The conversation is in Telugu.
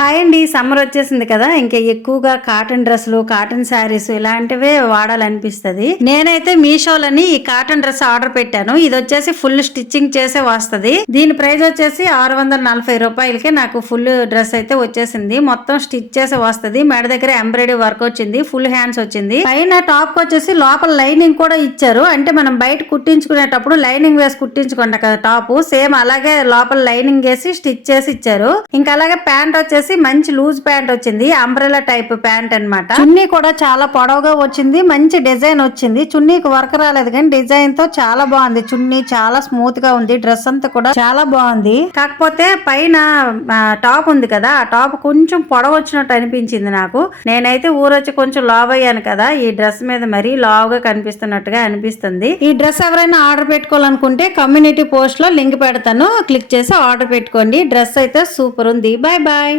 హాయ్ అండి, సమ్మర్ వచ్చేసింది కదా. ఇంకా ఎక్కువగా కాటన్ డ్రెస్సులు, కాటన్ శారీస్ ఇలాంటివే వాడాలనిపిస్తుంది. నేనైతే మీషోలని ఈ కాటన్ డ్రెస్ ఆర్డర్ పెట్టాను. ఇది వచ్చేసి ఫుల్ స్టిచ్చింగ్ చేసే వస్తుంది. దీని ప్రైస్ వచ్చేసి 640 రూపాయలకి నాకు ఫుల్ డ్రెస్ అయితే వచ్చేసింది. మొత్తం స్టిచ్ చేసే వస్తుంది. మెడ దగ్గర ఎంబ్రాయిడరీ వర్క్ వచ్చింది, ఫుల్ హ్యాండ్స్ వచ్చింది. పైన టాప్ వచ్చేసి లోపల లైనింగ్ కూడా ఇచ్చారు. అంటే మనం బయట కుట్టించుకునేటప్పుడు లైనింగ్ వేసి కుట్టించుకుంటాం కదా టాప్, సేమ్ అలాగే లోపల లైనింగ్ వేసి స్టిచ్ చేసి ఇచ్చారు. ఇంకా అలాగే ప్యాంట్ వచ్చేసి మంచి లూజ్ ప్యాంట్ వచ్చింది, అంబ్రెలా టైప్ ప్యాంట్ అన్నమాట. చున్నీ కూడా చాలా పొడవుగా వచ్చింది, మంచి డిజైన్ వచ్చింది. చున్నీకి వర్క్ రాలేదు కానీ డిజైన్ తో చాలా బాగుంది. చున్నీ చాలా స్మూత్ గా ఉంది, డ్రెస్ అంతా కూడా చాలా బాగుంది. కాకపోతే పైన టాప్ ఉంది కదా, ఆ టాప్ కొంచెం పొడవు వచ్చినట్టు అనిపించింది నాకు. నేనైతే ఊరొచ్చి కొంచెం లావ్ అయ్యాను కదా, ఈ డ్రెస్ మీద మరీ లావుగా కనిపిస్తున్నట్టుగా అనిపిస్తుంది. ఈ డ్రెస్ ఎవరైనా ఆర్డర్ పెట్టుకోవాలనుకుంటే కమ్యూనిటీ పోస్ట్ లో లింక్ పెడతాను, క్లిక్ చేసి ఆర్డర్ పెట్టుకోండి. డ్రెస్ అయితే సూపర్ ఉంది. Bye bye.